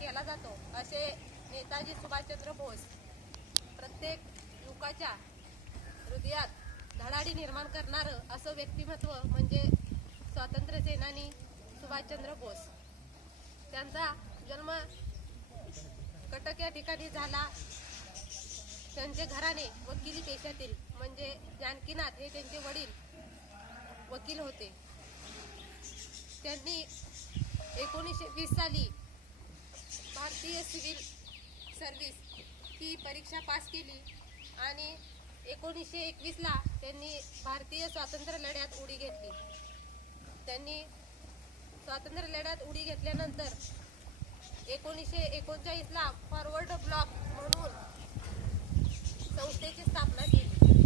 केला जातो असे नेताजी सुभाषचंद्र बोस प्रत्येक युवकाच्या हृदयात धडाडी निर्माण करणारं असं व्यक्तिमत्व म्हणजे स्वातंत्र्य सेनानी सुभाषचंद्र बोस। त्यांचा जन्म कटक या ठिकाणी झाला। त्यांचे घराणे वकिली पेशातील म्हणजे जानकीनाथ हे त्यांचे वडील वकील होते। त्यांनी 1920 साली भारतीय सिव्हिल सर्व्हिस ही परीक्षा पास केली आणि 1921 ला त्यांनी भारतीय स्वातंत्र्य लढ्यात उडी घेतली। त्यांनी स्वातंत्र्य लढ्यात उडी घेतल्यानंतर 1939 ला फॉरवर्ड ब्लॉक म्हणून संस्थेची स्थापना केली।